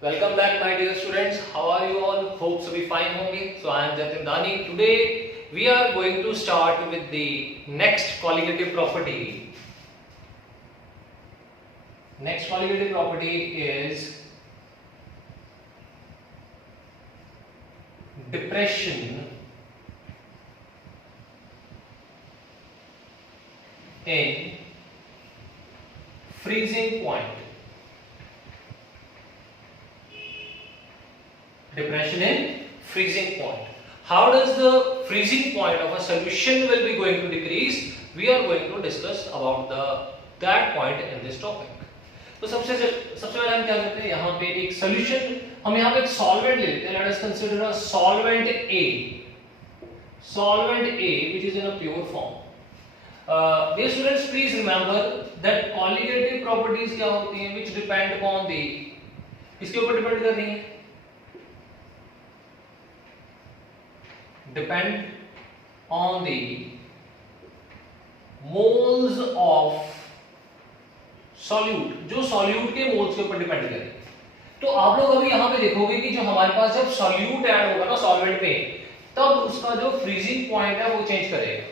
Welcome back, my dear students. How are you all? Hope सभी fine होंगे. So I am Jatin Dani. Today we are going to start with the next colligative property. Next colligative property is depression in freezing point. Depression in freezing point. How does the freezing point of a solution will be going to decrease? We are going to discuss about that point in this topic. तो सबसे पहले हम क्या करते हैं, यहाँ पे एक सॉल्यूशन, हम यहाँ पे एक सॉल्वेंट ले लेते हैं. Let us consider a solvent A which is in a pure form. Dear students, please remember that colligative properties क्या होती हैं, which depend upon the, किसके ऊपर डिपेंड कर रही हैं, depend on the moles of solute, जो solute के moles के ऊपर डिपेंड करें. तो आप लोग अभी यहाँ पे देखोगे कि जो हमारे पास जब solute ऐड होगा ना सॉल्वेंट में, तब उसका जो फ्रीजिंग पॉइंट है वो चेंज करेगा.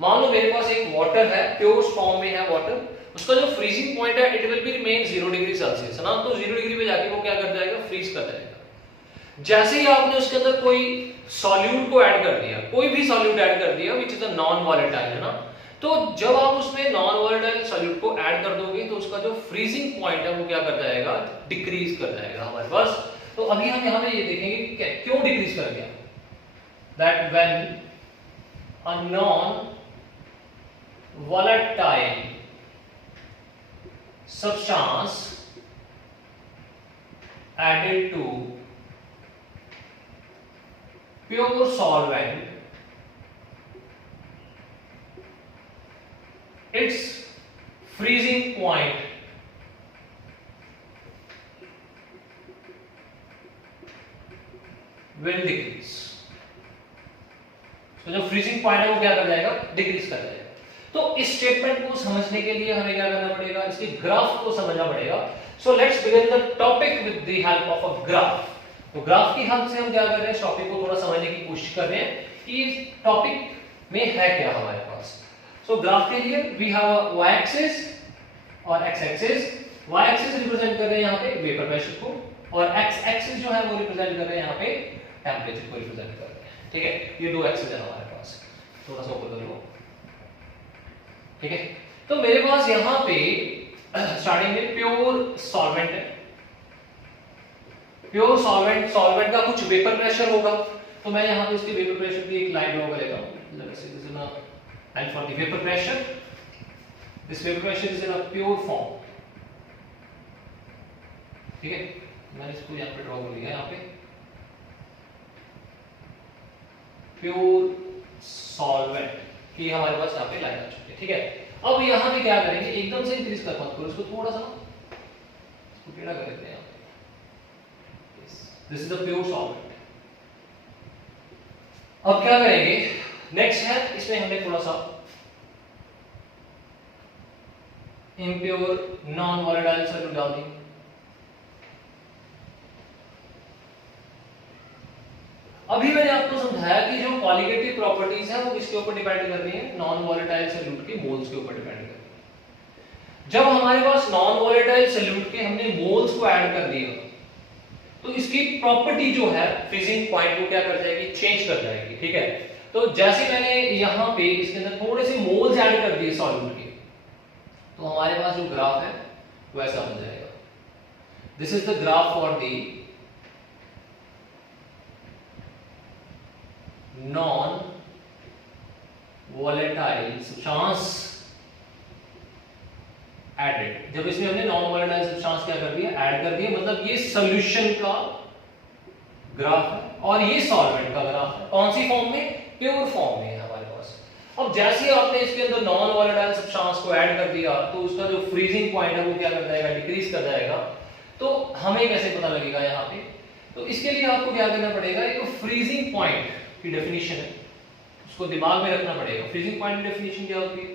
मान लो मेरे पास एक वाटर है, प्योर फॉर्म में है वाटर, उसका जो फ्रीजिंग पॉइंट है it will be remain 0 degree Celsius, है ना. तो 0 डिग्री पे जाके वो क्या कर जाएगा, फ्रीज कर जाएगा. जैसे ही आपने उसके अंदर कोई सॉल्यूट को ऐड कर दिया, कोई भी सॉल्यूट ऐड कर दिया which is a non volatile, है ना, तो जब आप उसमें नॉन वॉलेटाइल सॉल्यूट को ऐड कर दोगे तो उसका जो फ्रीजिंग पॉइंट है वो क्या कर जाएगा, डिक्रीज कर जाएगा हमारे पास. तो अभी हम यहाँ पे ये देखेंगे कि क्यों डिक्रीज कर गया. That when a non volatile substance added to pure solvent, its freezing point will decrease. तो जो फ्रीजिंग पॉइंट है वो क्या कर जाएगा, डिक्रीज कर जाएगा. तो इस स्टेटमेंट को समझने के लिए हमें क्या करना पड़ेगा, इसके ग्राफ को समझना पड़ेगा. So let's begin the topic with the help of a graph. तो ग्राफ की हेल्प से हम क्या कर रहे हैं, इस टॉपिक को थोड़ा समझने की कोशिश कर रहे हैं कि इस टॉपिक में है क्या हमारे पास. सो ग्राफ के लिए वी हैव y एक्सिस और x axis. y axis represent कर रहे हैं यहाँ पे वेपर प्रेशर को, और x एक्सिस जो है वो रिप्रेजेंट कर रहे हैं यहाँ पे टेंपरेचर को रिप्रेजेंट कर रहे हैं. ठीक है, ये दो एक्सिस है हमारे पास. थोड़ा सा ऊपर कर लो. ठीक है, तो मेरे पास यहाँ पे स्टार्टिंग में प्योर सॉल्वेंट है. प्योर सॉल्वेंट का कुछ वेपर प्रेशर होगा, तो मैं यहाँ पे इसके वेपर प्रेशर की एक लाइन ड्रॉ कर लेता हूँ. And for the vapour pressure, this vapour pressure is in a pure form. ठीक है, मैंने इसको यहाँ पे ड्रॉ कर लिया. यहाँ पे प्योर सॉल्वेंट की हमारे पास यहाँ पे लाइन आ चुकी है. ठीक है, अब यहाँ पे क्या करेंगे, एकदम से इंक्रीज कर मत करो इसको, थोड़ा सा इसको टेढ़ा कर देते हैं. This is the pure solvent. अब क्या करेंगे, नेक्स्ट है, इसमें हमने थोड़ा सा इम्प्योर नॉन वॉलेटाइल सॉल्यूट डाल दी. अभी मैंने आपको समझाया कि जो कॉलिगेटिव प्रॉपर्टीज है वो किसके ऊपर डिपेंड कर रही है, नॉन वॉलेटाइल सॉल्यूट के मोल्स के ऊपर डिपेंड कर रही है. जब हमारे पास नॉन वॉलेटाइल सॉल्यूट के हमने मोल्स को ऐड कर दिया, तो इसकी प्रॉपर्टी जो है फ्रीजिंग पॉइंट वो क्या कर जाएगी, चेंज कर जाएगी. ठीक है, तो जैसे मैंने यहाँ पे इसके अंदर थोड़े से मोल्स ऐड कर दिए सॉल्यूट के, तो हमारे पास जो ग्राफ है वो ऐसा बन जाएगा. This is the graph for the non volatile substance added. जब इसमें हमने नॉन वॉलेटाइल सब्सटेंस क्या कर दिया, ऐड कर दिया, मतलब ये सॉल्यूशन का ग्राफ है और ये सॉल्वेंट का ग्राफ है. कौन सी फॉर्म में, प्योर फॉर्म में है हमारे पास. अब जैसे ही आपने इसके अंदर नॉन वॉलेटाइल सब्सटेंस को ऐड कर दिया, तो उसका जो फ्रीजिंग पॉइंट है वो क्या कर जाएगा, डिक्रीज कर जाएगा. तो हमें कैसे पता लगेगा यहाँ पे, तो इसके लिए आपको क्या करना पड़ेगा, ये जो फ्रीजिंग पॉइंट की डेफिनेशन है उसको दिमाग में रखना पड़ेगा. फ्रीजिंग पॉइंट की डेफिनेशन क्या होती है,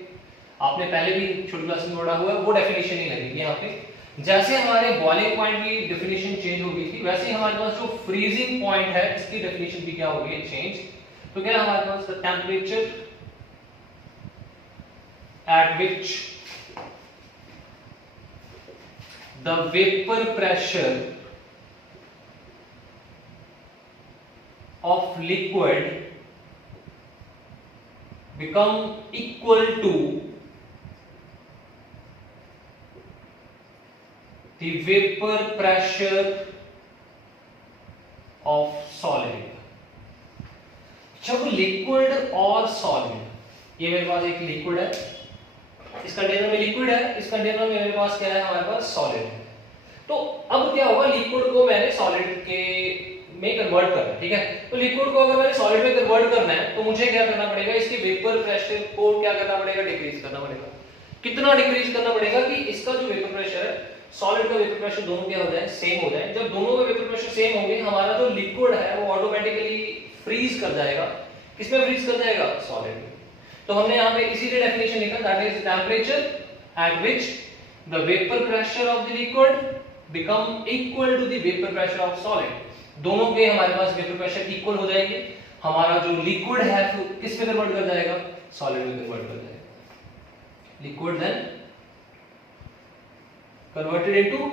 आपने पहले भी छोटी क्लास में पढ़ा हुआ है, वो डेफिनेशन ही लगेगी यहाँ पे. जैसे हमारे बॉइलिंग पॉइंट की डेफिनेशन चेंज हो गई थी, वैसे ही हमारे पास जो फ्रीजिंग पॉइंट है इसकी डेफिनेशन भी क्या हो गई है, चेंज। तो क्या है हमारे पास, the temperature at which the vapour pressure of liquid become equal to the vapor pressure of solid। जब लिक्विड और सॉलिड, ये मेरे पास एक लिक्विड है, इस कंटेनर में लिक्विड है, इस कंटेनर में मेरे पास क्या है, हमारे पास सॉलिड है। तो अब क्या होगा, लिक्विड को मैंने सॉलिड के में कन्वर्ट करना है, ठीक है। तो लिक्विड को अगर मैंने सॉलिड में कन्वर्ट करना है तो मुझे क्या करना पड़ेगा, इसके वेपर प्रेशर को क्या करना पड़ेगा, डिक्रीज करना पड़ेगा। कितना डिक्रीज करना पड़ेगा कि इसका जो वेपर प्रेशर है, सॉलिड का वेपर प्रेशर दोनों क्या हो जाए, सेम हो जाए। जब दोनों का वेपर प्रेशर सेम होंगे, हमारा जो लिक्विड है वो ऑटोमेटिकली फ्रीज कर जाएगा। किसमें फ्रीज कर जाएगा, सॉलिड में। तो हमने यहाँ पे इसीलिए डेफिनेशन लिखा, that is temperature at which the vapour pressure of the liquid become equal to the vapour pressure of solid. दोनों के हमारे पास वेपर प्रेशर इक्वल हो जाएंगे, हमारा जो लिक्विड है तो किस में कन्वर्ट कर जाएगा, सॉलिड में कन्वर्ट कर जाएगा। Liquid then converted into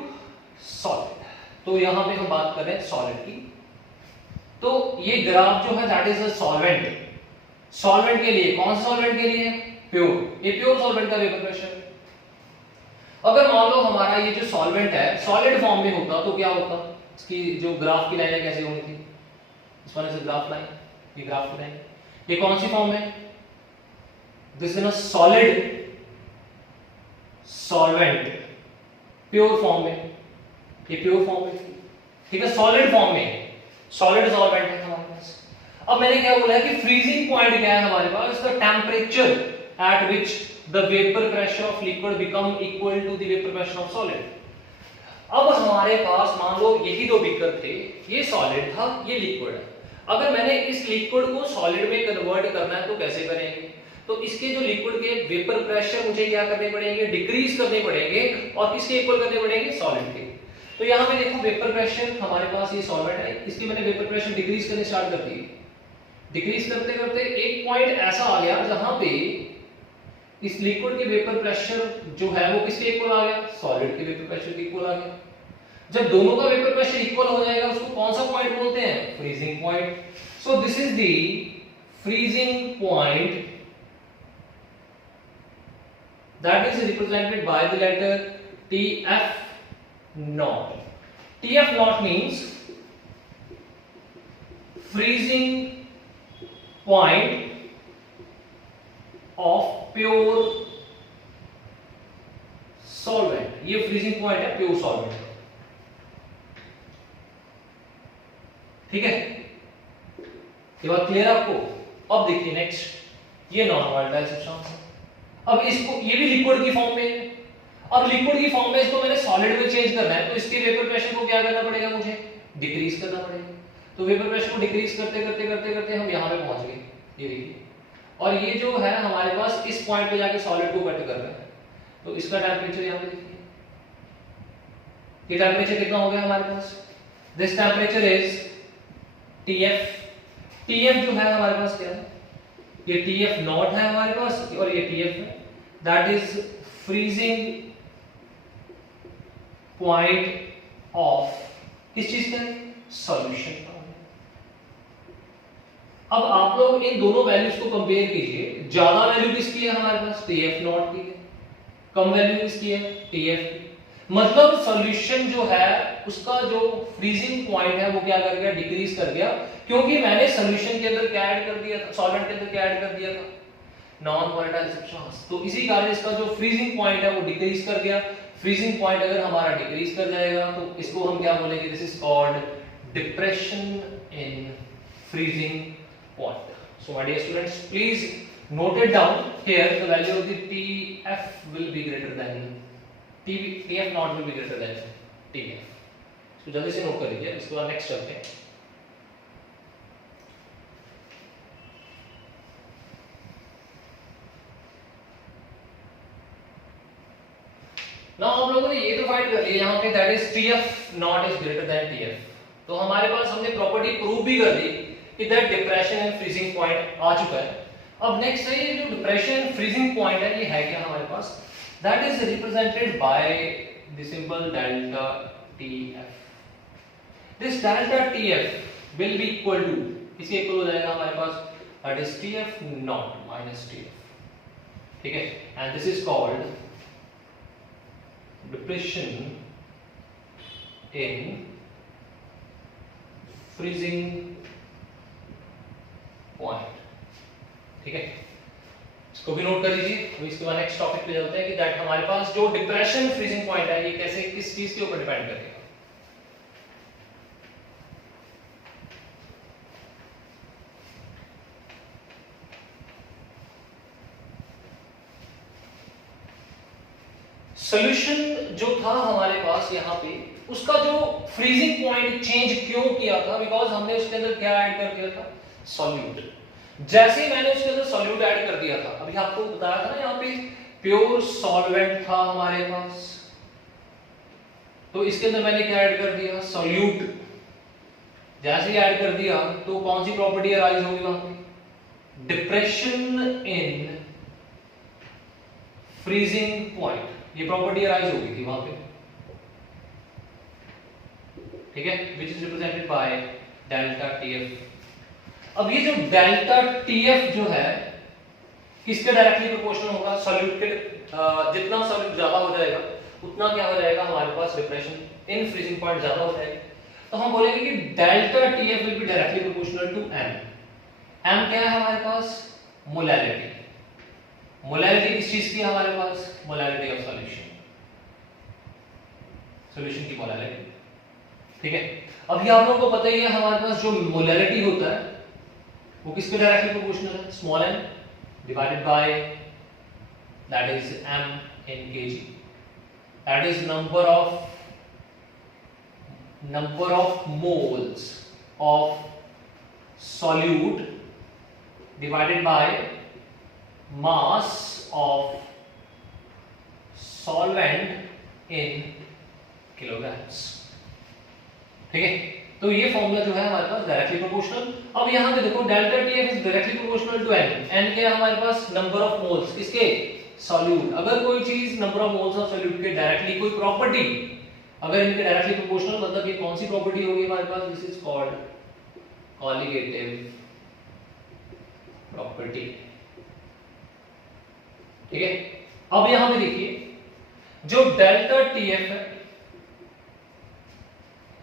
solid. तो यहां पे हम बात कर रहे हैं सॉलिड की। तो ये ग्राफ जो है that is a solvent. Solvent के लिए, कौन सा सॉल्वेंट के लिए, प्योर। ये प्योर सॉल्वेंट का वेपर प्रेशर। अगर मान लो हमारा ये जो सॉल्वेंट है सॉलिड फॉर्म में होता तो क्या होता, इसकी जो ग्राफ की लाइनें कैसे होनी थी, इस वाले से ग्राफ लाइन, ये ग्राफ की लाइन, ये कौन सी फॉर्म है, this is a solid solvent, pure form में, ये प्योर फॉर्म में, ठीक है, सॉलिड फॉर्म में, सॉलिड सॉल्वेंट है हमारे पास। अब मैंने क्या बोला है कि फ्रीजिंग पॉइंट क्या है हमारे पास, the temperature at which the vapour pressure of liquid become equal to the vapour pressure of solid. अब हमारे पास मान लो यही दो बीकर थे, ये सॉलिड था, ये लिक्विड है। अगर मैंने इस लिक्विड को सॉलिड में कन्वर्ट करना है तो कैसे करेंगे, तो इसके जो लिक्विड के वेपर प्रेशर मुझे क्या करने पड़ेंगे, डिक्रीज करने पड़ेंगे, और किसके इक्वल करने पड़ेंगे, सॉलिड के। तो यहाँ पे देखो वेपर प्रेशर हमारे पास ये सॉल्वेंट है, इसकी मैंने वेपर प्रेशर डिक्रीज करने स्टार्ट कर दी। डिक्रीज करते करते एक पॉइंट ऐसा आ गया जहां पे इस लिक्विड के वेपर प्रेशर जो है वो किसके इक्वल आ गया, सॉलिड के वेपर प्रेशर के इक्वल आ गया। जब दोनों का वेपर प्रेशर इक्वल हो जाएगा उसको कौन सा पॉइंट बोलते हैं, freezing point. So this is the freezing point that is represented by the letter TF naught. TF naught means freezing point of pure solvent. ये freezing point है pure solvent, ठीक है। ये बात क्लियर आपको। अब देखिए नेक्स्ट, ये नॉन वोलेटाइल सब्सटेंस है। अब इसको, ये भी लिक्विड की फॉर्म में है। अब लिक्विड की फॉर्म में इसको मैंने सॉलिड में चेंज करना है तो इसके वेपर प्रेशर को क्या करना पड़ेगा, मुझे डिक्रीज करना पड़ेगा। तो वेपर प्रेशर को डिक्रीज करते करते करते करते हम यहाँ पे पहुंच गए, ये देखिए। और ये जो है हमारे पास इस पॉइंट पे जाके सॉलिड को कट कर रहा है, तो इसका टेम्परेचर यहाँ पे देखिए, ये टेम्परेचर कितना हो गया हमारे पास, this temperature is TF। TF जो है हमारे पास क्या है, ये TF नॉट है हमारे पास और ये TF है, that is freezing point of किस चीज का, सॉल्यूशन का। अब आप लोग इन दोनों वैल्यूज को कंपेयर कीजिए, ज्यादा वैल्यू किसकी है हमारे पास, TF नॉट की है, कम वैल्यू किसकी है, TF की। मतलब सॉल्यूशन जो है उसका जो फ्रीजिंग पॉइंट है वो क्या कर गया, डिक्रीज कर गया, क्योंकि मैंने सॉल्यूशन के अंदर क्या ऐड कर दिया था, सॉल्वेंट के अंदर क्या ऐड कर दिया था, नॉन वोलेटाइल सब्सटेंस। तो इसी कारण इसका जो फ्रीजिंग पॉइंट है वो डिक्रीज कर गया। फ्रीजिंग पॉइंट अगर हमारा डिक्रीज कर जाएगा तो इसको हम क्या बोलेंगे, this is called depression in freezing point. So my dear students, please note it down here, the value of the TF will be greater than TF not will be greater than TF। इसको जल्दी से note कर लीजिए, इसके बाद next चलते हैं। ना आप लोगों ने ये तो फाइंड डिफाइन कर लिया यहाँ पे, that is TF not is greater than TF. तो हमारे पास हमने प्रॉपर्टी प्रूव भी कर दी कि that depression and freezing point आ चुका है। अब नेक्स्ट है ये जो डिप्रेशन एंड फ्रीजिंग पॉइंट है, ये है क्या हमारे पास, that is represented by the symbol delta TF. This delta TF will be equal to, इसके इक्वल हो जाएगा हमारे पास that is TF not minus TF, ठीक है, and this is called depression in freezing point, ठीक है, इसको भी नोट कर लीजिए। तो इसके बाद नेक्स्ट टॉपिक पे चलते हैं कि दैट हमारे पास जो डिप्रेशन फ्रीजिंग पॉइंट है ये कैसे किस चीज के ऊपर डिपेंड करेगा। सॉल्यूशन जो था हमारे पास यहाँ पे, उसका जो फ्रीजिंग पॉइंट चेंज क्यों किया था, बिकॉज हमने उसके अंदर क्या ऐड कर दिया था, सॉल्यूट। जैसे ही मैंने उसके अंदर सॉल्यूट ऐड कर दिया था, अभी आपको बताया था ना यहाँ पे प्योर सॉल्वेंट था हमारे पास, तो इसके अंदर मैंने क्या ऐड कर दिया, सॉल्यूट। जैसे ही ऐड कर दिया तो कौन सी प्रॉपर्टी अराइज होगी वहां पे, डिप्रेशन इन फ्रीजिंग पॉइंट, ये प्रॉपर्टी अराइज होगी थी वहां पे, ठीक है, which is represented by delta TF. अब ये जो डेल्टा टीएफ जो है किसके डायरेक्टली प्रोपोर्शनल होगा, सॉल्यूट के, जितना सॉल्यूट ज्यादा हो जाएगा उतना क्या हो जाएगा हमारे पास, डिप्रेशन इन फ्रीजिंग पॉइंट ज्यादा हो जाएगा। तो हम बोलेंगे कि delta TF will be directly proportional to M. M क्या है हमारे पास, मोलैरिटी। मोलैरिटी किस चीज की है हमारे पास, मोलैरिटी ऑफ सॉल्यूशन, सॉल्यूशन की मोलैरिटी, ठीक है। अभी आप लोगों को पता ही है हमारे पास जो मोलैरिटी होता है वो किसके डायरेक्टली प्रोपोर्शनल है, small m divided by that is m in kg, that is number of moles of solute divided by mass of solvent in kilograms, ठीक है। तो ये फॉर्मूला जो है हमारे पास डायरेक्टली प्रोपोर्शनल। अब यहां पे देखो delta TF is directly proportional to n। n क्या है हमारे पास, नंबर ऑफ मोल्स किसके, सॉल्यूट। अगर कोई चीज number of moles of solute के डायरेक्टली कोई प्रॉपर्टी अगर इनके डायरेक्टली प्रोपोर्शनल, मतलब ये कौन सी प्रॉपर्टी होगी हमारे पास, this is called colligative property, ठीक है। अब यहां पे देखिए जो डेल्टा टीएफ है,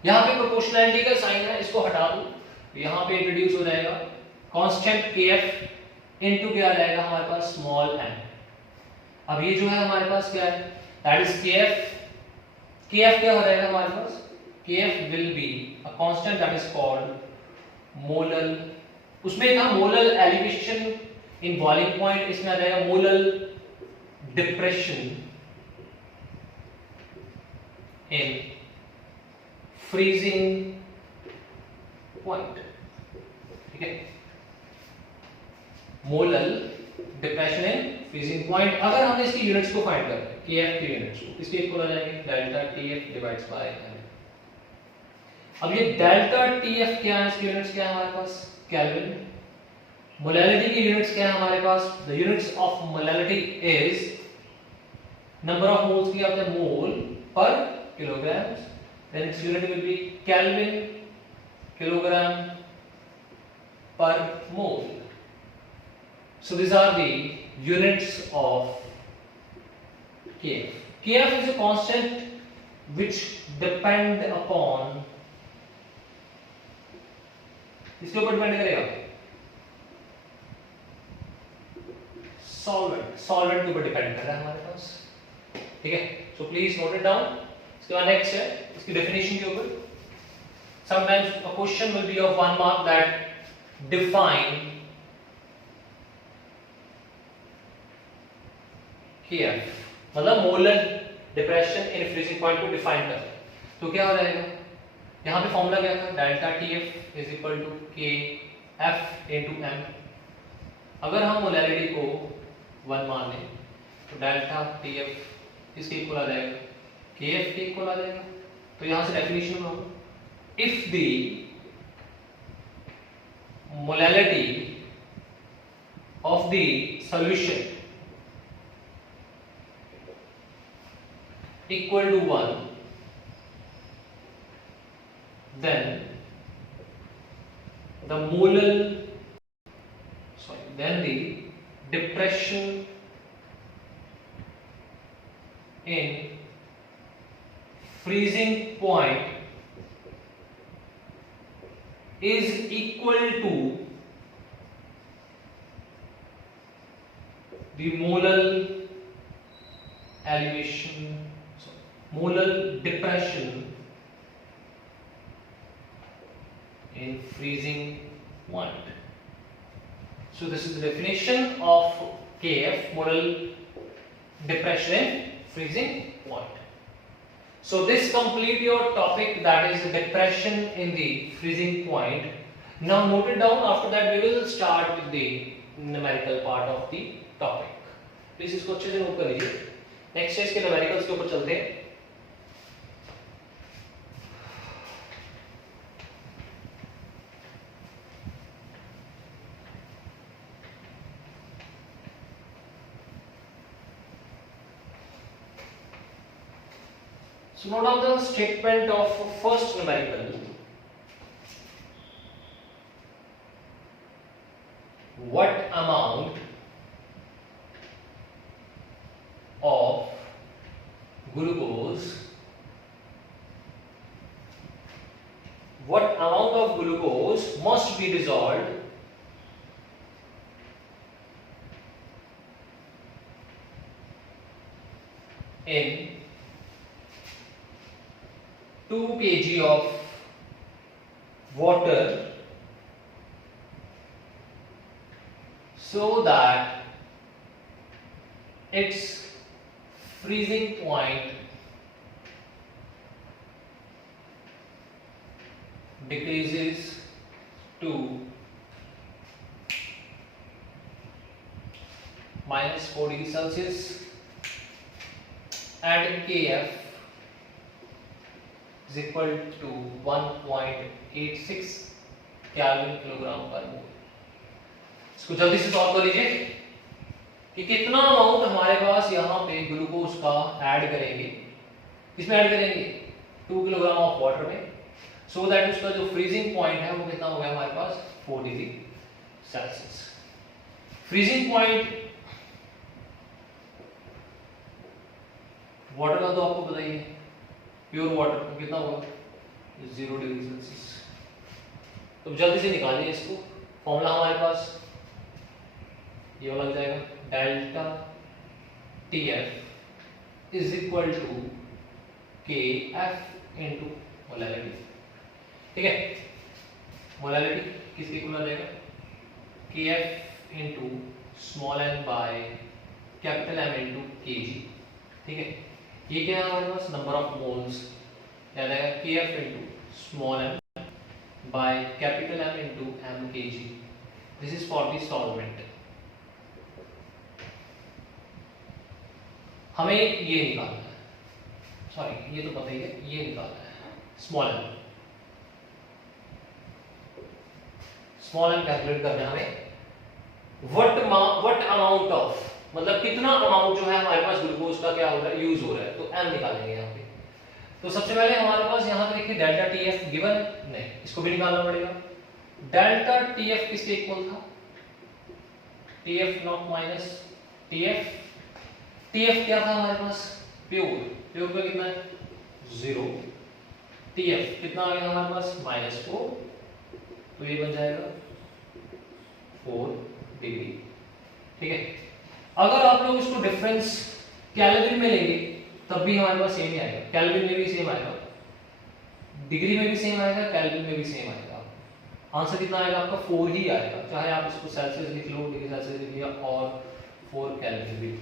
यहां पे प्रोपोर्शनैलिटी का साइन है, इसको हटा दो, यहां पे इंट्रोड्यूस हो जाएगा कांस्टेंट केएफ इनटू क्या आ जाएगा हमारे पास, स्मॉल m। अब ये जो है हमारे पास क्या है, दैट इज केएफ। केएफ क्या हो जाएगा हमारे पास, KF will be a constant that is called molal, उसमें था molal elevation in boiling point, इसमें आ जाएगा molal depression in freezing point, ठीक है, molal depression in freezing point. अगर हमने इसकी यूनिट्स को फाइंड करना है, केएफ की यूनिट्स को, इसके इक्वल हो जाएंगे delta TF divides by M. अब ये डेल्टा टीएफ क्या है, इसकी यूनिट्स क्या है हमारे पास, केल्विन। मोलैरिटी की यूनिट्स क्या है हमारे पास, the units of molarity is number of moles की होता है मोल पर kilogram, then its unit will be Kelvin kilogram per mole. So these are the units of kf. Kf is a constant which depend upon, इसके ऊपर depend करेगा solvent के ऊपर depend कर रहा है हमारे पास, ठीक है। So please note it down. इसके बाद नेक्स्ट है इसकी डेफिनेशन के ऊपर। Sometimes a question will be of 1 mark that define KF, मतलब molar depression in freezing point को डिफाइन कर। तो क्या हो जाएगा, यहां पे फॉर्मूला क्या था, delta TF is equal to K F into M. अगर हम मोलैरिटी को 1 मान लें तो डेल्टा टीएफ इसके इक्वल आ जाएगा के एफ के इक्वल आ जाएगा। तो यहां से डेफिनेशन में होगा, if the molality of the solution equal to 1, then the depression in freezing point is equal to the molar depression in freezing point. So this is the definition of KF, molar depression in freezing point. So this complete your topic, that is depression in the freezing point. Now note it down. After that we will start with the numerical part of the topic. Please इसको अच्छे से note कर लीजिए। Next है इसके numericals के ऊपर चलते हैं। So note down the statement of first numerical. What amount of glucose must be dissolved in 2 kg of water so that its freezing point decreases to -4 degrees Celsius and Kf is equal to 1.86 Kelvin kilogram per मोल। इसको जल्दी से solve कर लीजिए कि कितना amount हमारे पास यहाँ पे ग्लूकोज का ऐड करेंगे। किसमें ऐड करेंगे? 2 किलोग्राम ऑफ वाटर में, सो दैट उसका जो फ्रीजिंग पॉइंट है वो कितना हो गया हमारे पास 4 degree Celsius. Freezing point water का तो आपको बताइए, प्योर वाटर कितना होगा 0 डिग्री सेल्सियस। तो जल्दी से निकालिए इसको। फॉर्मूला हमारे पास ये वाला लग जाएगा, delta TF is equal to KF into molality. ठीक है, मोलैलिटी किसके इक्वल आ जाएगा? KF into small n by capital M into kg। ठीक है, ये क्या है हमारे पास? Number of moles. याद आएगा KF into small m by capital M into m kg। This is for the solvent. हमें ये निकालना है, सॉरी ये तो पता ही है, ये निकालना है small m। Small m calculate करना है हमें। व्हाट अमाउंट ऑफ, मतलब कितना अमाउंट जो है हमारे पास ग्लूकोज का क्या हो रहा है, यूज हो रहा है, तो m निकालेंगे यहाँ पे। तो सबसे पहले हमारे पास यहाँ पे देखिए डेल्टा TF गिवन नहीं, इसको भी निकालना पड़ेगा। डेल्टा TF किसके इक्वल था? TF not minus TF। TF क्या था हमारे पास? प्योर। प्योर का कितना है 0। TF कितना आ गया हमारे पास -4, तो ये बन जाएगा 4 डिग्री। ठीक है, अगर आप लोग इसको डिफरेंस केल्विन में लेंगे तब भी हमारे पास सेम ही आएगा। केल्विन में भी सेम आएगा, डिग्री में भी सेम आएगा, केल्विन में भी सेम आएगा। आंसर कितना आएगा आपका 4 ही आएगा, चाहे आप इसको सेल्सियस लिख लो, डिग्री सेल्सियस लिख लिया और 4 केल्विन भी,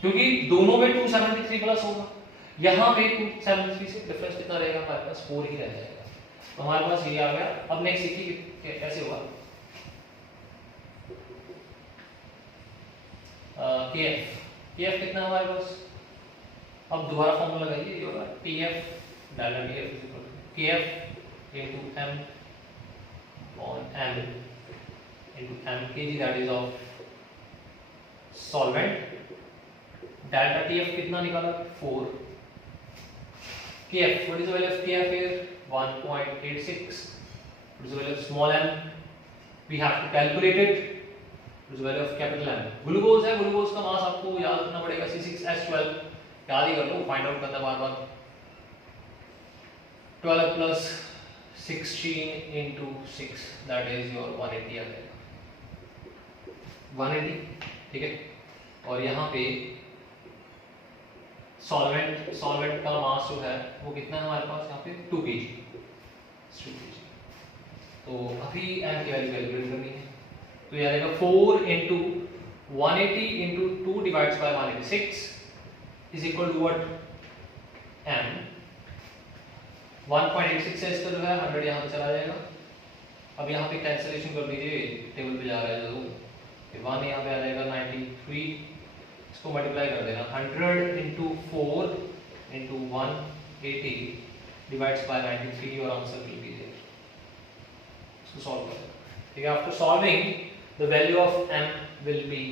क्योंकि दोनों में 273 प्लस होगा। यहाँ पे 273 से डिफरेंस कितना रहेगा हमारे पास 4 ही रह जाएगा। तो हमारे पास ये आ गया। अब नेक्स्ट देखिए कैसे होगा। KF कितना हमारे पास अब दोबारा फॉर्मूला लगाइए, ये होगा TF delta TF is equal to KF into M on M into M kg, that is of solvent. Delta TF कितना निकाला? 4. KF, what is the value of KF here? 1.86. What is the value of small m? We have to calculate it. What is the value of capital M? Glucose है, glucose का मास आपको याद रखना पड़ेगा, C6H12 याद ही कर लो, फाइंड आउट करना बार बार। 12 plus 16 into 6, that is your 180 आ जाएगा, 180, ठीक है। और यहाँ पे सॉल्वेंट का मास जो है वो कितना है हमारे पास यहाँ पे 2 kg। तो अभी m की वैल्यू कैलकुलेट करनी है, तो ये आ जाएगा 4 into 180 into 2 divided by 186 is equal to what? m 1.86 से इसका जो है 100 यहाँ पे चला जाएगा। अब यहाँ पे कैंसिलेशन कर दीजिए, टेबल पे जा रहा है जरूर, 1 यहाँ पे आ जाएगा 93, इसको मल्टीप्लाई कर देना, 100 into 4 into 180 divides by 93, your answer will be there। इसको सॉल्व कर देना, ठीक है। After solving the value of m will be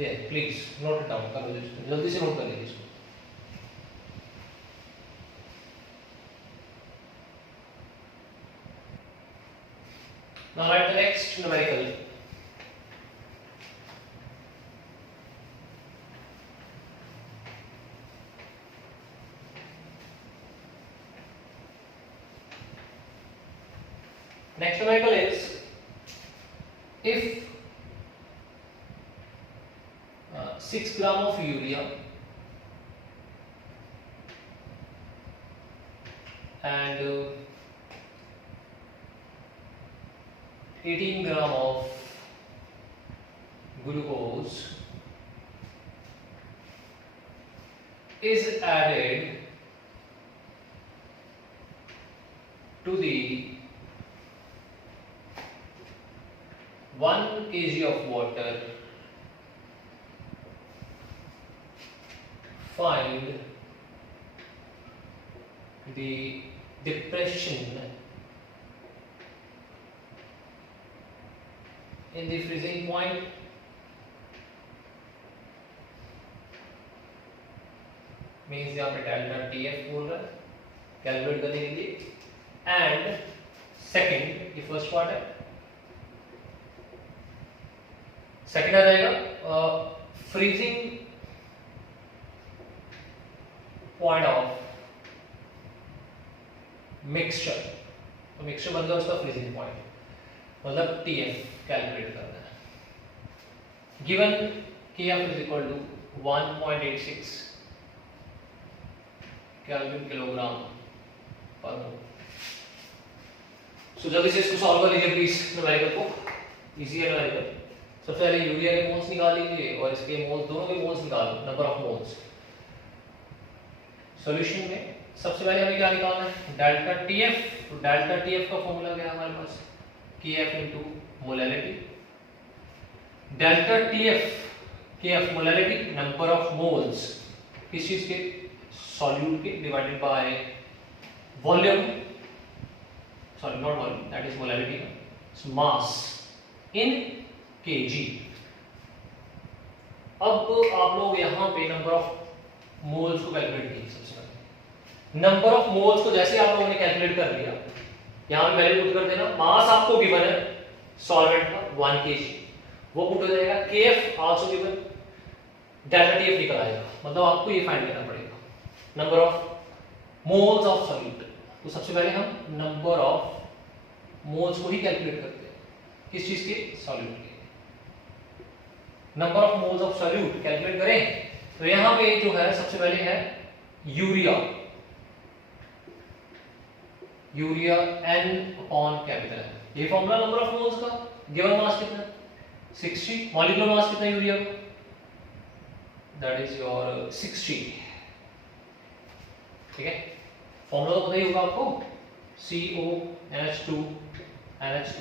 there, please note it down, करो जल्दी से नोट कर लीजिए इसको। Now write the next numerical. Next numerical is, if 6 gram of urea and 18 gram of glucose is added to the 1 kg of water, find the depression in the freezing point means यहाँ पे delta TF बोल रहा है calculate करने के लिए, and second, ये first part है, सेकंड आ जाएगा फ्रीजिंग पॉइंट ऑफ मिक्सचर, तो मिक्सचर बन गया उसका फ्रीजिंग पॉइंट, मतलब TF कैलकुलेट करना है। Given KF is equal to 1.86 kelvin kilogram per mole. So जल्दी से इसको सॉल्व कर लीजिए प्लीज, न्यूमेरिकल को, इजी है न्यूमेरिकल। सबसे पहले यूरिया के मोल्स निकाल लीजिए और इसके मोल्स, दोनों के मोल्स निकालो, नंबर ऑफ मोल्स। सॉल्यूशन में सबसे पहले हमें क्या निकालना है? Delta TF। तो डेल्टा TF का फॉर्मूला क्या है हमारे पास? KF into molality. Delta TF KF molality, number of moles किस चीज के? सॉल्यूट के, divided by volume, sorry not volume, that is molality, mass in kg। अब आप लोग यहाँ पे नंबर ऑफ मोल्स को कैलकुलेट कीजिए। सबसे पहले नंबर ऑफ मोल्स को जैसे आप लोगों ने कैलकुलेट कर लिया, यहाँ पे वैल्यू पुट कर देना। मास आपको गिवन है सॉल्वेंट का 1 kg, वो पुट हो जाएगा। KF also given, delta TF निकल आएगा, मतलब आपको ये फाइंड करना पड़ेगा number of moles of solute. तो सबसे पहले हम नंबर ऑफ मोल्स को ही कैलकुलेट करते हैं, किस चीज के? सॉल्यूट के। Number of moles of solute calculate करें तो यहां पे जो है सबसे पहले है urea, urea N upon capital है, ये फॉर्मूला नंबर ऑफ मोल्स का। गिवन मास कितना? 60, मॉलिक्यूलर मास कितना यूरिया का? दैट इज योर 60, ठीक है। फॉर्मूला तो पता ही होगा आपको, CONH2 NH2,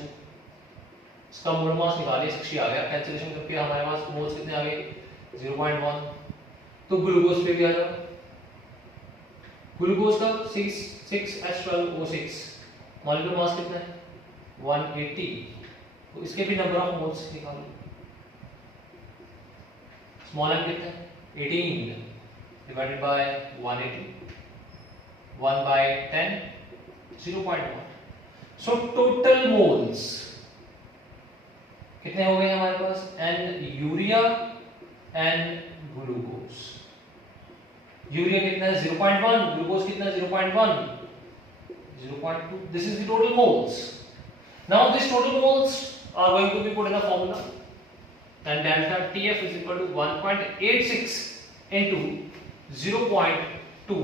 इसका मोल मास निकालिए, 60 आ गया, कैंसिलेशन करके हमारे पास मोल्स कितने आ गए? 0.1। तो ग्लूकोज पे भी आ जाओ, ग्लूकोज का 6H12O6, मॉलिक्यूलर मास कितना है 180, तो इसके भी नंबर ऑफ मोल्स निकालो। स्मॉल m कितना है 18 divided by 180, 1/10 0.1। So total moles कितने हो गए हमारे पास, N urea N glucose. Urea कितना है 0.1, ग्लूकोज कितना है 0.1, 0.2। This is the total moles. Now this total moles are going to be put in the formula, and delta TF is equal to 1.86 into 0.2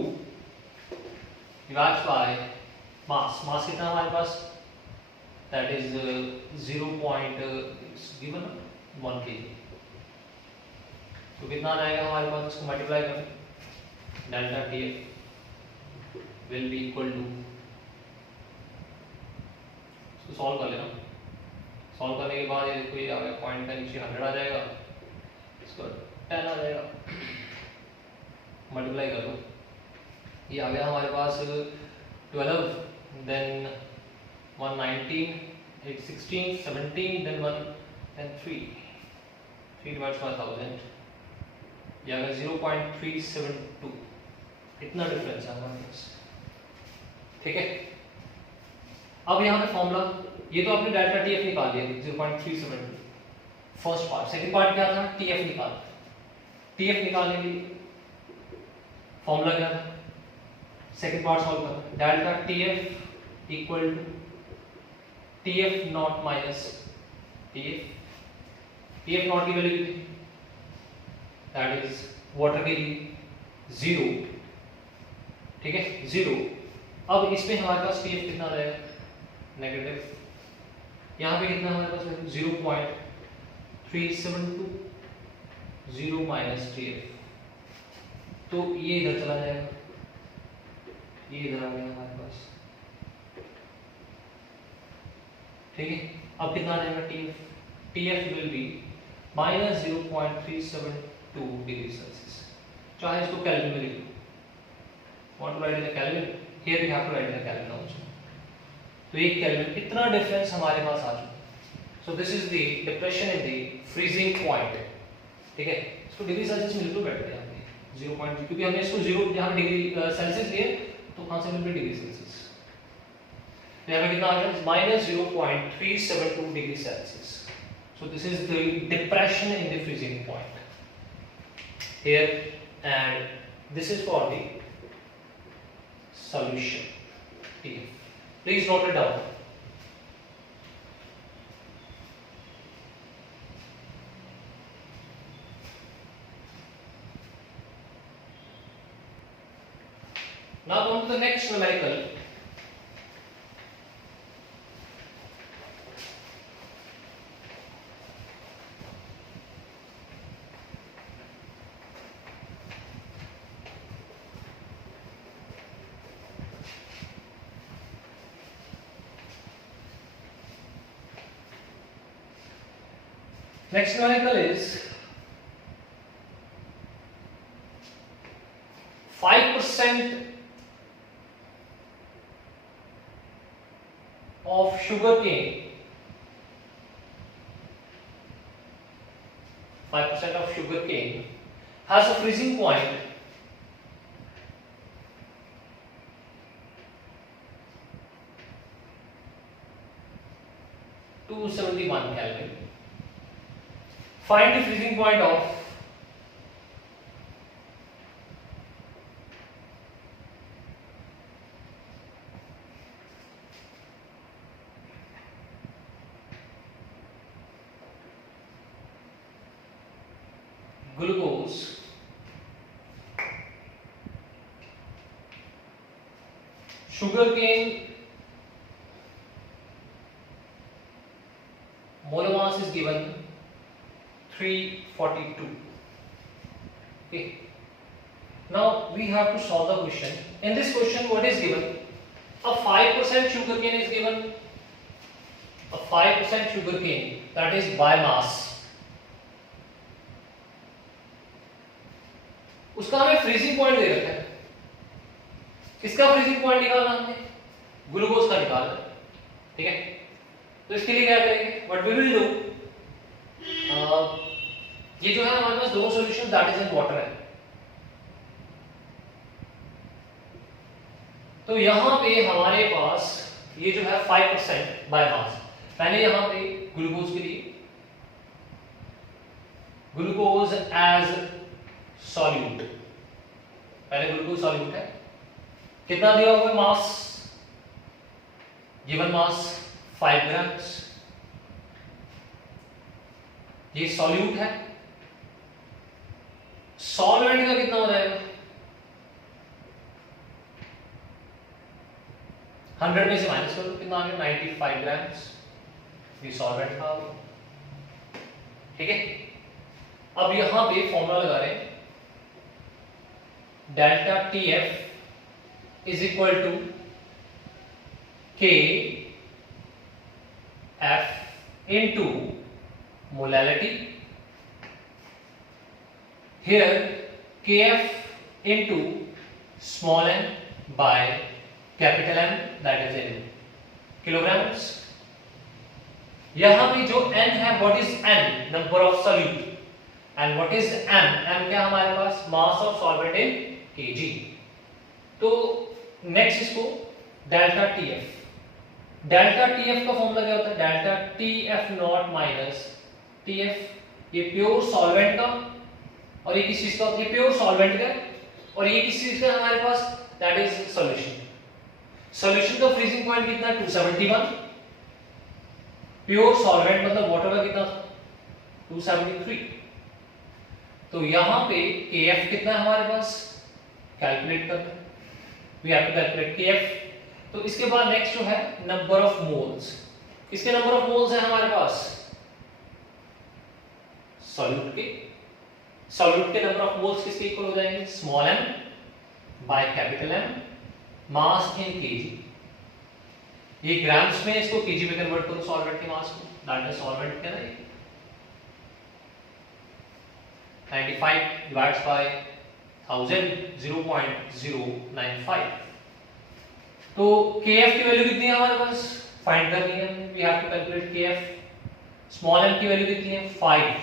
divided by mass। mass कितना हमारे पास, that is 0. given 1 kg। तो कितना आ जाएगा हमारे पास, इसको multiply करें, delta TF will be equal to, इसको सॉल्व कर लेना। सॉल्व करने के बाद ये देखो ये आ गया, पॉइंट का नीचे 100 आ जाएगा, इसको 10 आ जाएगा, मल्टीप्लाई कर दो, ये आ गया हमारे पास 12, then 119, 16, 17, then 1 and 3 divided by 1000, ये आ गया 0.372। इतना डिफरेंस है हमारे पास, ठीक है। अब यहाँ पे फॉर्मूला, ये तो आपने डेल्टा TF निकाल लिया 0.372 फर्स्ट पार्ट। सेकंड पार्ट क्या था, TF निकाल। TF निकालने के लिए फॉर्मूला क्या था, सेकंड पार्ट सॉल्व करना, delta TF equal to TF not minus TF not की वैल्यू कितनी, दैट इज वाटर के लिए 0, ठीक है 0। अब इसमें हमारे पास TF कितना आ जाएगा नेगेटिव, यहाँ पे कितना हमारे पास 0.372, 0 माइनस TF, तो ये इधर चला जाएगा, ये इधर आ गया हमारे पास, ठीक है। अब कितना आ जाएगा TF will B minus 0.372 degree Celsius. चाहे इसको केल्विन में लिख लो, want to write in the Kelvin, here we have to write in the Kelvin also। तो एक केल्विन, इतना डिफरेंस हमारे पास आ चुका है। So this is the depression in the freezing point, ठीक है। इसको डिग्री सेल्सियस में लिख लो, बैठ गया 0.0, क्योंकि हमने इसको 0 यहाँ डिग्री सेल्सियस लिए, तो कहाँ से मिल रही डिग्री सेल्सियस, यहाँ पे कितना आ गया minus 0.372 degree Celsius. So this is the depression in the freezing point here, and this is for the solution TF। Please note it down। Now come to the next numerical। Next numerical is 5% of sugarcane, 5% of sugarcane has a freezing point to 71 Kelvin। Find the freezing point of glucose sugarcane molar mass is given 342. Okay, now we have to solve the question. In this question what is given, a 5% sugarcane is given, a 5% sugarcane, that is biomass, उसका हमें freezing point दे रखा है किसका freezing point निकालना हमने, glucose का निकालना, ठीक है। तो इसके लिए क्या करेंगे, व्हाट वी विल डू, ये जो है हमारे पास दोनों solution that is in water है, तो यहां पे हमारे पास ये जो है 5% बाय मास, पहले यहां पे ग्लूकोज के लिए ग्लूकोज एज सॉल्यूट, पहले ग्लूकोज सॉल्यूट है, कितना दिया हुआ है मास, गिवन मास 5 ग्राम्स, ये सॉल्यूट है, सॉल्वेंट का कितना हो जाएगा, 100 में से माइनस करो, कितना आ गया 95 ग्राम्स, ये सॉल्वेंट का, ठीक है। अब यहां पे फॉर्मूला लगा रहे हैं, delta TF is equal to K F into molality, here KF into small m by capital M, that is in kilograms। यहां पे जो n है, what is n, number of solute, and what is m, m क्या हमारे पास, mass of solvent in kg। तो next इसको delta TF, delta TF का formula क्या होता है, delta TF not minus TF, ये प्योर सॉल्वेंट का, और ये किस चीज का, ये प्योर सॉल्वेंट का, और ये किस चीज का हमारे पास, दैट इज सॉल्यूशन। सॉल्यूशन का फ्रीजिंग पॉइंट कितना है 271, प्योर सॉल्वेंट मतलब वाटर का कितना था 273, तो यहां पे KF कितना है हमारे पास, कैलकुलेट करना है, we have to calculate KF। तो इसके बाद नेक्स्ट जो है नंबर ऑफ मोल्स, इसके नंबर ऑफ मोल्स है हमारे पास सॉल्यूट के नंबर ऑफ मोल्स किसके इक्वल हो जाएंगे, small m by capital M, mass in kg, ये ग्राम्स में, इसको kg में कन्वर्ट करो सॉल्वेंट के मास को, दैट इज सॉल्वेंट क्या है 95 डिवाइड्स बाय 1000, 0.095। तो KF की वैल्यू कितनी है हमारे पास, फाइंड करनी है, we have to calculate KF। Small m की वैल्यू कितनी है 5,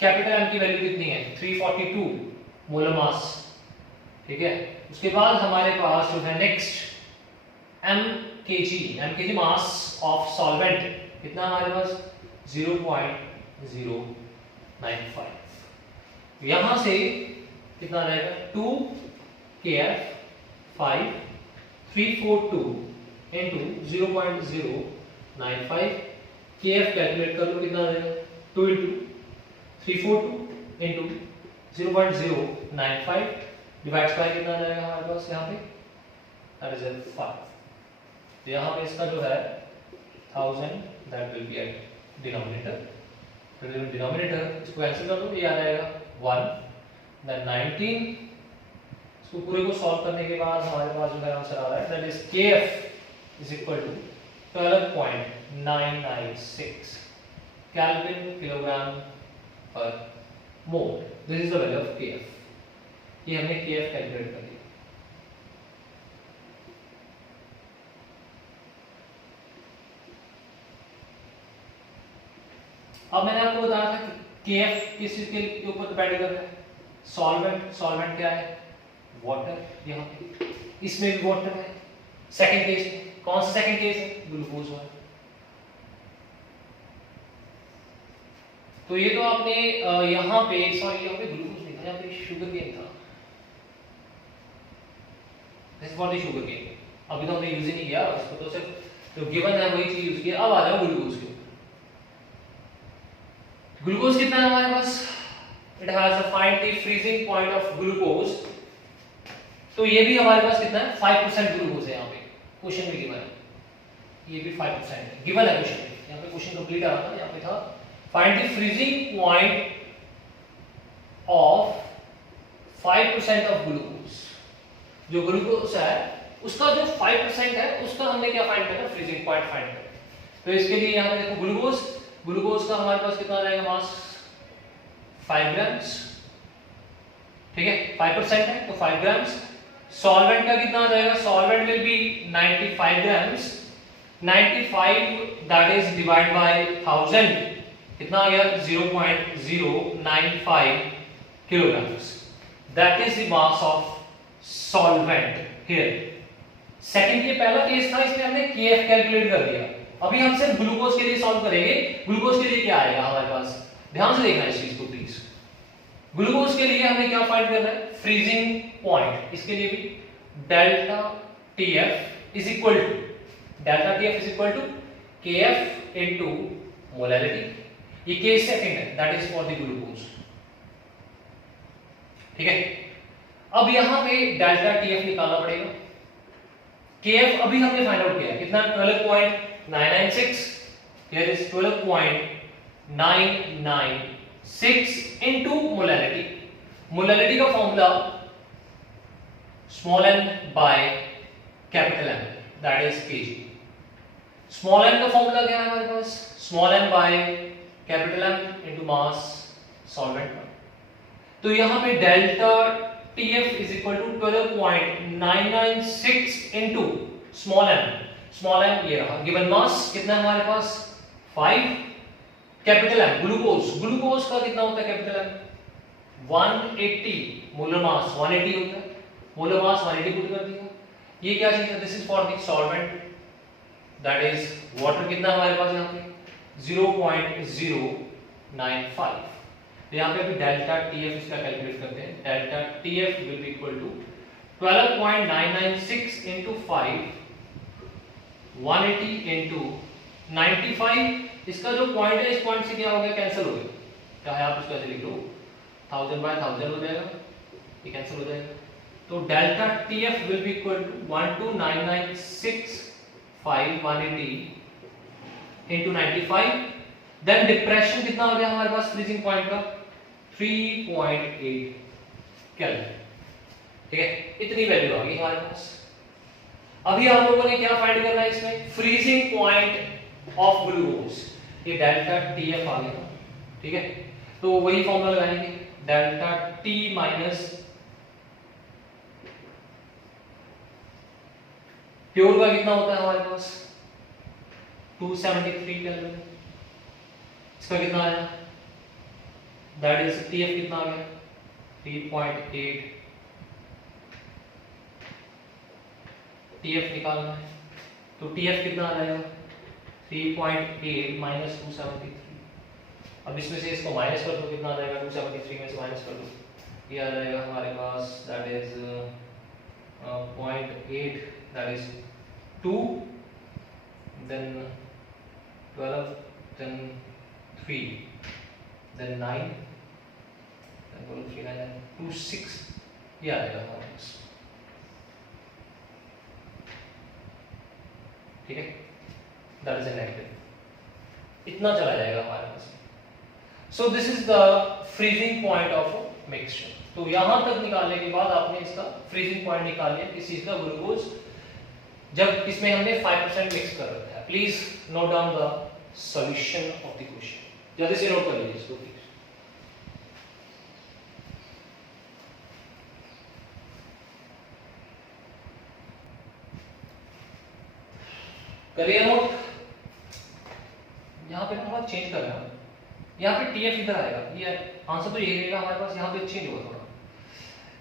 कैपिटल M की वैल्यू कितनी है 342 मोलर मास, ठीक है। उसके बाद हमारे पास जो है next m kg mass of solvent कितना हमारे पास 0.095, यहां से कितना आ जाएगा 2 KF 5 342 into 0.095, KF कैलकुलेट कर लो कितना आ जाएगा 2 into 342 into 0.095 डिवाइड्स बाय कितना आ जाएगा हमारे पास यहाँ पे, दैट इज 5। तो यहाँ पे इसका जो है 1000 that will be at denominator, तो डिनोमिनेटर इसको कैंसिल कर दो, ये आ जाएगा 1, देन 19, इसको पूरे को सॉल्व करने के बाद हमारे पास जो है आंसर आ रहा है, that is KF is equal to 12.996 kelvin kilogram per mole, this is the value of KF। ये हमने KF कैलकुलेट कर दिया। अब मैंने आपको बताया था कि KF किस चीज के ऊपर डिपेंड कर रहा है, सॉल्वेंट क्या है वाटर, यहाँ पे इसमें भी वाटर है, सेकंड केस में कौन सा सेकंड केस है, ग्लूकोज वाला। तो ये तो आपने यहाँ पे, सॉरी यहाँ पे ग्लूकोज नहीं था, यहाँ पे शुगर केन था, this is for the sugar cane, अभी तो हमने यूज ही नहीं किया उसको, तो सिर्फ जो गिवन है वही चीज यूज किया। अब आ जाओ ग्लूकोज के ऊपर, ग्लूकोज कितना है हमारे पास, it has a find the freezing point of glucose, तो ये भी हमारे पास कितना है 5% ग्लूकोज है, यहाँ पे क्वेश्चन में गिवन है, ये भी 5% है, गिवन है क्वेश्चन में, यहाँ पे क्वेश्चन कंप्लीट आ रहा था, यहाँ पे था find the freezing point of 5% of glucose, जो ग्लूकोज है उसका जो 5% है उसका हमने क्या फाइंड करना, फ्रीजिंग पॉइंट फाइंड करना। तो इसके लिए यहाँ पे देखो ग्लूकोज का हमारे पास कितना आ जाएगा मास 5 ग्राम्स, ठीक है 5% है तो 5 ग्राम्स, सॉल्वेंट का कितना आ जाएगा, solvent will be 95 grams, 95 that is divide by 1000 कितना आ गया 0.095 kilograms. That is the mass of solvent here. Second, ये पहला केस था, इसमें हमने Kf कैलकुलेट कर दिया. अभी हम सिर्फ ग्लूकोज के लिए सॉल्व करेंगे. ग्लूकोज के लिए क्या आएगा हमारे पास, ध्यान से देखना इस चीज को प्लीज. ग्लूकोज के लिए हमें क्या फाइंड करना है, फ्रीजिंग पॉइंट. इसके लिए भी delta Tf is equal to Kf into molarity. ये केस सेकंड है, that is for the glucose. ठीक है. अब यहां पे डेल्टा Tf निकालना पड़ेगा. Kf अभी हमने फाइंड आउट किया कितना, 12.996. Here is 12.996 into molarity. Molarity का formula small n by capital M, that is kg. Small n का फॉर्मूला क्या है हमारे पास, small n by capital M into mass solvent. तो यहां पे delta Tf is equal to 12.996 into small m. Small m ये रहा. गिवन मास कितना है हमारे पास 5. कैपिटल M ग्लूकोज का कितना होता है कैपिटल M 180. मोलर मास 180 होता है. मोलर मास 180 पुट कर दिया. ये क्या चीज है, this is for the solvent that is water. कितना हमारे पास यहां पे 0.095. यहाँ पे अभी डेल्टा Tf इसका कैलकुलेट करते हैं. Delta Tf will be equal to 12.996 into 5, 180 into 95. इसका जो पॉइंट है, इस पॉइंट से क्या हो गया, कैंसिल हो गया. चाहे आप इसको ऐसे लिख लो, 1000 बाय 1000 हो जाएगा, ये कैंसिल हो जाएगा. तो delta Tf will be equal to 12.996 180 into 95. Then depression कितना हो गया हमारे पास फ्रीजिंग पॉइंट का 3.8 केल्विन. ठीक है, इतनी वैल्यू आ गई हमारे पास. अभी आप लोगों ने क्या फाइंड करना है इसमें, फ्रीजिंग पॉइंट ऑफ ग्लूकोज. ये डेल्टा Tf आ गया. ठीक है, तो वही फॉर्मूला लगाएंगे, डेल्टा T माइनस प्योर का कितना होता है हमारे पास 273 केल्विन. इसका कितना आया, दैट इज Tf कितना आ गया 3.8. Tf निकालना है, तो Tf कितना आ जाएगा 3.8 माइनस 273. अब इसमें से इसको माइनस कर दो, कितना आ जाएगा 273 में से माइनस कर दो, ये आ जाएगा हमारे पास that is 0.8, that is 2, then 12, then 3, then 9, then 3, 9, 26, ये आ जाएगा हमारे पास. ठीक है, that is a negative. इतना चला जाएगा हमारे पास. So this is the freezing point of a mixture. तो यहां तक निकालने के बाद आपने इसका फ्रीजिंग पॉइंट निकाल लिया किस चीज का, ग्लूकोज, जब इसमें हमने 5% मिक्स कर रखा है. Please note down the solution of the question. जल्दी से नोट कर लीजिए इसको प्लीज. करिए नोट. यहाँ पे थोड़ा चेंज कर रहा हूँ. यहाँ पे Tf इधर आएगा, ये आंसर तो ये रहेगा हमारे पास. यहाँ पे चेंज होगा थोड़ा,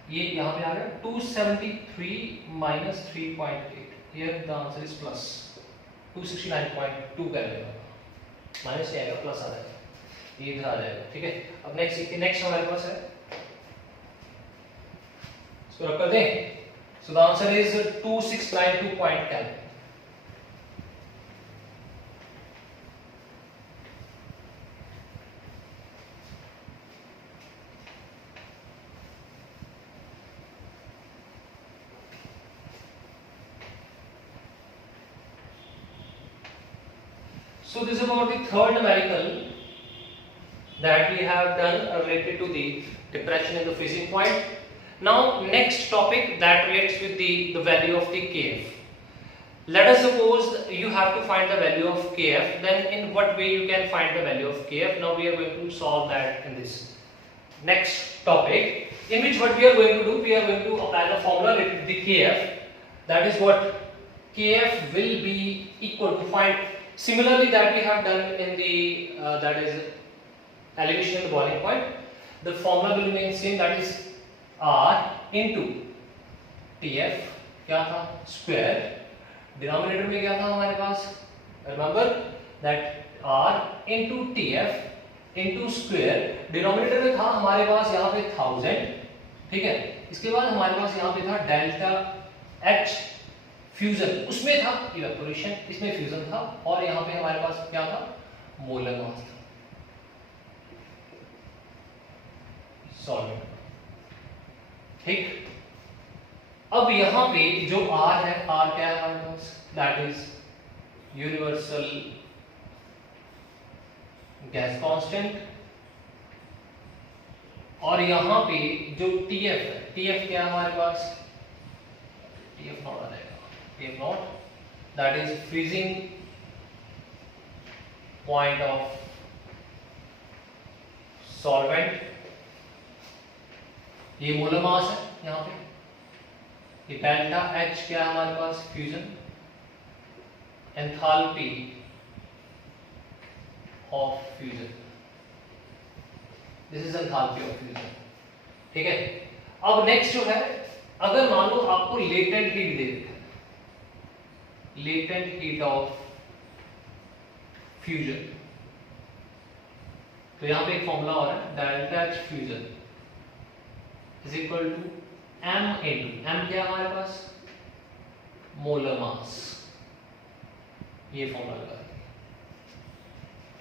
ये यहाँ पे आ गया 273 minus 3.8. Here the answer is plus 269.2 कर लेगा. माइनस से आएगा, प्लस आ जाएगा, ये इधर आ जाएगा. ठीक है, अब नेक्स्ट हमारे पास है, इसको रख कर दें. So the answer is 2692 point kelvin. So this is about the third numerical that we have done related to the depression and the freezing point. Now next topic that relates with the value of the Kf. Let us suppose you have to find the value of Kf. Then in what way you can find the value of Kf? Now we are going to solve that in this. next topic, in which what we are going to do, we are going to apply the formula related to the Kf. That is what Kf will be equal to, find similarly that we have done in the that is elevation at the boiling point. The formula will remain same, that is R into Tf क्या था, square, denominator में क्या था हमारे पास, remember that R into Tf into square, denominator में था हमारे पास यहाँ पे 1000, ठीक है। इसके बाद हमारे पास यहाँ पे था डेल्टा H फ्यूजन, उसमें था इवेपोरेशन, इसमें फ्यूजन था, और यहाँ पे हमारे पास क्या था, मोलर मास था सॉल्वेंट, ठीक। अब यहाँ पे जो R है, R क्या है हमारे पास, that is universal gas constant, और यहाँ पे जो TF है, TF क्या है हमारे पास, TF नॉट आ जाएगा, TF naught that is freezing point of solvent, ये मोलर मास है यहाँ पे, ये डेल्टा H क्या है हमारे पास, fusion, enthalpy of fusion, this is enthalpy of fusion, ठीक है। अब नेक्स्ट जो है, अगर मान लो आपको लेटेंट हीट दे देते हैं, लेटेंट हीट ऑफ फ्यूजन, तो यहां पे एक फॉर्मूला हो रहा है, delta H fusion is equal to M into, M क्या है हमारे पास, मोलर मास, ये फॉर्मूला लगा देंगे,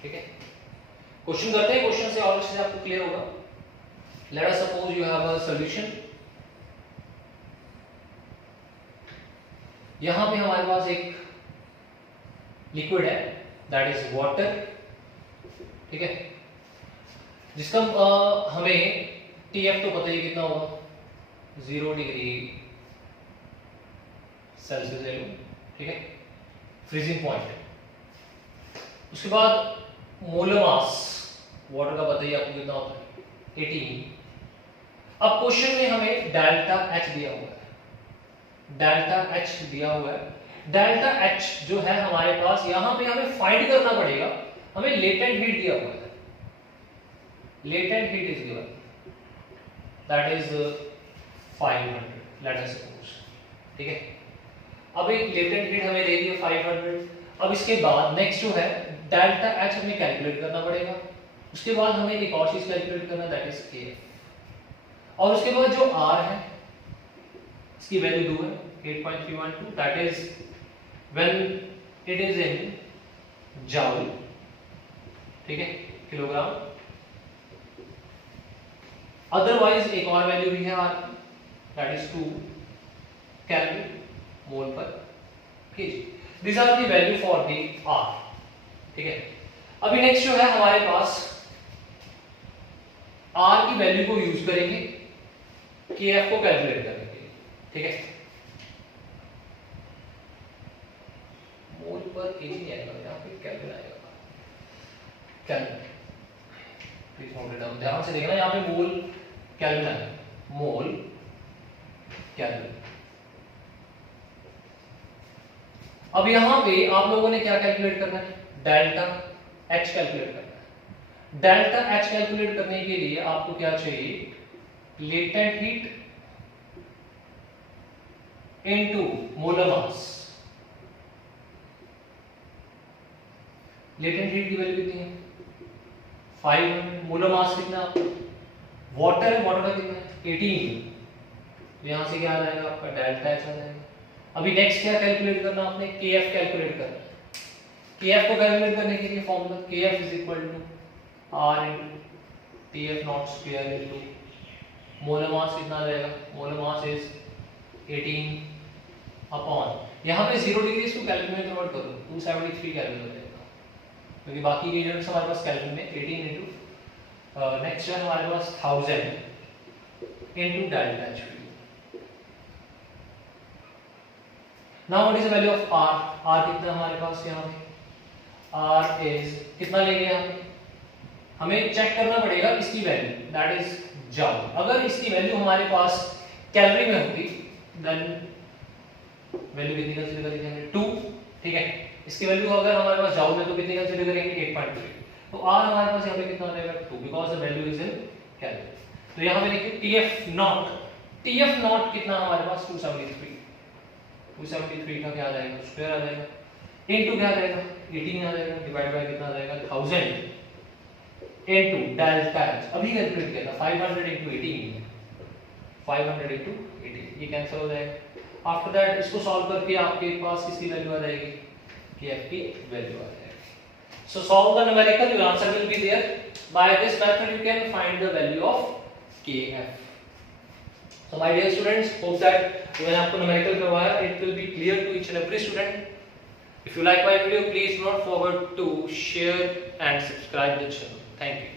ठीक है। क्वेश्चन करते हैं, क्वेश्चन से और अच्छे से आपको क्लियर होगा। Let us suppose you have a solution, यहां पे हमारे पास एक लिक्विड है दैट इज वाटर, ठीक है, जिसका हमें TF तो पता ही कितना होगा, 0 डिग्री सेल्सियस ले लो, ठीक है, फ्रीजिंग पॉइंट। उसके बाद मोलर मास वाटर का बताइए आपको कितना होता है, 18। अब क्वेश्चन में हमें डेल्टा H दिया हुआ है, डेल्टा H दिया हुआ है, डेल्टा H जो है हमारे पास, यहां पे हमें फाइंड करना पड़ेगा, हमें लेटेंट हीट दिया हुआ है, latent heat is given that is 500, let us suppose, ठीक है। अब एक लेटेंट हीट हमें दे दी है 500। अब इसके बाद नेक्स्ट जो है डेल्टा H हमें कैलकुलेट करना पड़ेगा, उसके बाद हमें एक और चीज कैलकुलेट करना दैट इज Kf, और उसके बाद जो R है इसकी वैल्यू 2 है, 8.312, that is when it is in joule, ठीक है, किलोग्राम। अदरवाइज एक और वैल्यू भी है R, that is 2 kelvin mole per kg. This are the value for the R, ठीक है। अभी नेक्स्ट जो है हमारे पास R की वैल्यू को यूज करेंगे Kf को कैलकुलेट करने के लिए, ठीक है। मोल पर केजी नहीं आएगा, यहाँ पे केल्विन आएगा, kelvin, please note it down, ध्यान से देखना, यहाँ पे मोल केल्विन आएगा, मोल केल्विन। अब यहां पे आप लोगों ने क्या कैलकुलेट करना है, डेल्टा H कैलकुलेट करना है। डेल्टा H कैलकुलेट करने के लिए आपको क्या चाहिए, लेटेंट हीट इनटू मोलर मास। लेटेंट हीट की वैल्यू कितनी है, 500, मोलर मास कितना, वाटर है, वाटर का कितना है 18, यहां से क्या आ जाएगा आपका डेल्टा H आ जाएगा। अभी नेक्स्ट क्या कैलकुलेट करना आपने, Kf कैलकुलेट करना है। Kf को कैलकुलेट करने के लिए formula Kf is equal to R into Tf not square into molar mass कितना आ जाएगा, मोलर मास इज 18 अपॉन, यहां पे 0 डिग्री इसको केल्विन में कन्वर्ट करो, 273 केल्विन हो जाएगा, क्योंकto बाकी के यूनिट्स हमारे पास केल्विन में 18 इनटू नेक्स्ट है हमारे पास 1000 into delta H। Now what is the value of R? R कितना हमारे पास यहाँ पे, R is कितना लेंगे यहाँ पे हमें चेक करना पड़ेगा इसकी वैल्यू, दैट इज जॉल। अगर इसकी वैल्यू हमारे पास कैलोरी में होगी देन वैल्यू कितनी कंसीडर करेंगे हमने 2, ठीक है। इसकी वैल्यू अगर हमारे पास जॉल में तो कितनी कंसीडर करेंगे 8.3। तो आर हमारे पास यहाँ पे कितना आ जाएगा 2 because the value is in calorie. तो यहाँ पे देखिए टीएफ नॉट कितना हमारे पास 273 का क्या आ जाएगा स्क्वायर आ जाएगा इनटू क्या आ जाएगा 18 आ जाएगा डिवाइड बाय कितना आ जाएगा 1000 इनटू डेल्टा एच। अभी कैलकुलेट किया था 500 इनटू 18 500 इनटू 18 ये कैंसिल हो जाएगा। आफ्टर दैट इसको सॉल्व करके आपके पास किसकी वैल्यू आ जाएगी केएफ की वैल्यू आ जाएगी। So solve the numerical your answer will be there by this method you can find the value of KF. So my dear students, hope that when आपको numerical करवाया it will be clear to each and every student. If you like my video, please do not forget to share and subscribe the channel. Thank you.